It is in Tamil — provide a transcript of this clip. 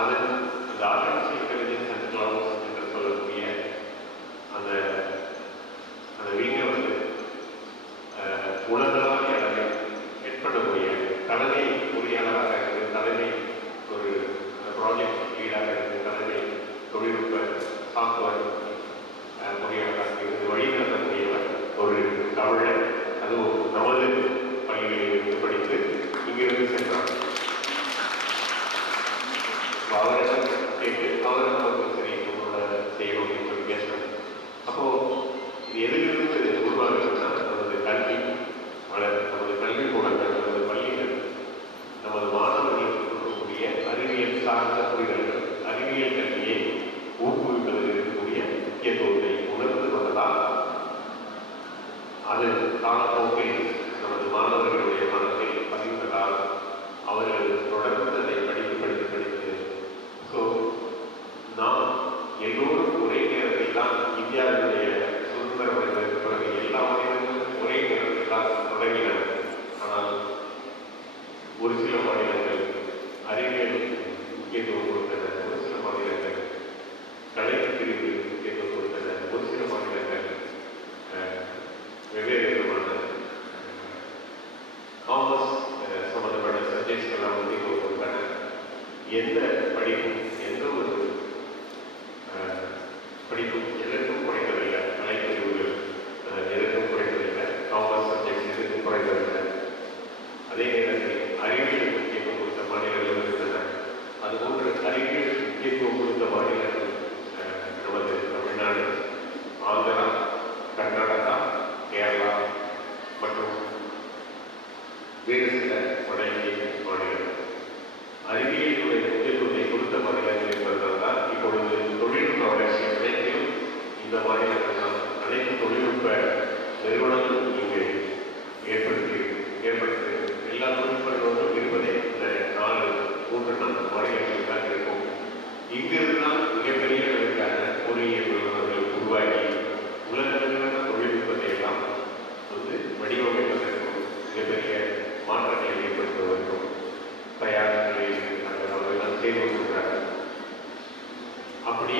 அதன் அந்த ஆர்டிஃபிஷியல் இன்டெலிஜென்ஸ் அண்ட் கிளவுட்ஸ் என்று சொல்லக்கூடிய அந்த அந்த விங்கை வந்து உலகளாவிய அளவை ஏற்படக்கூடிய தலைமை பொறியாளராக இருந்து தலைமை ஒரு ப்ராஜெக்ட் லீடாக இருந்து தலைமை தொழில்நுட்ப சாஃப்ட்வேர் பொறியாளராக இருந்து வழிநடத்தக்கூடியவர் ஒரு தமிழர். அதுவும் நமது பள்ளிகளில் இருந்து படித்து இங்கிருந்து சென்றார். அவரிடம் கேட்டு அவரும் நமக்கு சரி உங்களோட செய்யணும் அப்படின்னு சொல்லி பேசுறாங்க. அப்போ இது எதிலிருந்து உருவாகுதுன்னா நமது கல்வி நமது கல்விக்கூடங்கள் நமது பள்ளிகள் நமது மாணவர்களுக்கு கொடுக்கக்கூடிய அறிவியல் சார்ந்த புரிதல்கள் அறிவியல் கல்வியை ஊக்குவிப்பதில் இருக்கக்கூடிய முக்கியத்துவத்தை உணர்ந்து கொண்டதால் அது காலப்போக்கில் நமது மாணவர்களுடைய மனத்தில் பதிந்ததால் அவர்கள் தொடர்ந்து அதை படித்து ஸோ நாம் எல்லோரும் ஒரே நேரத்தில் தான் இந்தியாவினுடைய சுதந்திரம் அடைவதற்கு பிறகு எல்லா மாநிலங்களும் ஒரே நேரத்தில் தான் தொடங்கின. ஆனால் ஒரு சில மாநிலங்கள் அறிவியல் முக்கியத்துவம் கொடுத்தன, ஒரு சில மாநிலங்கள் கலை பிரிவு முக்கியத்துவம் கொடுத்தன, ஒரு சில மாநிலங்கள் வெவ்வேறு விதமான காமர்ஸ் சம்பந்தப்பட்ட சப்ஜெக்ட்ஸ்கெல்லாம் முக்கியத்துவம் கொடுத்தன. எந்த படிப்பும் எந்த ஒரு படிப்பும் எதற்கும் குறைந்ததில்லை. கலைப்பிரிவுகள் எதற்கும் குறைந்ததில்லை. காமர்ஸ் சப்ஜெக்ட்ஸ் எதற்கும் குறைந்ததில்லை. அதே நேரத்தில் அறிவியல் முக்கியத்துவம் கொடுத்த மாநிலங்களும் இருந்தன. அதுபோன்று அறிவியல் முக்கியத்துவம் கொடுத்த மாநிலங்கள் நமது தமிழ்நாடு, ஆந்திரா, கர்நாடகா, கேரளா மற்றும் வேறு சில வட இந்திய மாநிலங்கள். அறிவியலுடைய முக்கியத்துவத்தை கொடுத்த மாநிலங்கள் என்பதால் இப்பொழுது தொழில்நுட்ப வளர்ச்சி அனைத்தையும் இந்த மாநிலங்கள் தான் அனைத்து தொழில்நுட்ப நிறுவனங்களும் இங்கு ஏற்படுத்தி எல்லா தொழில்நுட்பங்களும் இருப்பதே இந்த 3-4 மாநிலங்களில் தான் இருக்கும். இங்கிருந்துதான் மிகப்பெரிய அளவிற்கான பொறியியல் நிறுவனங்கள் உருவாக்கி உலகளவிலான தொழில்நுட்பத்தை எல்லாம் வந்து வடிவமைப்பதற்கும் மிகப்பெரிய மாற்றங்களை ஏற்படுத்துவதற்கும் தயார் நிலையில் அவர்கள் செய்து கொண்டிருக்கிறார்கள். அப்படி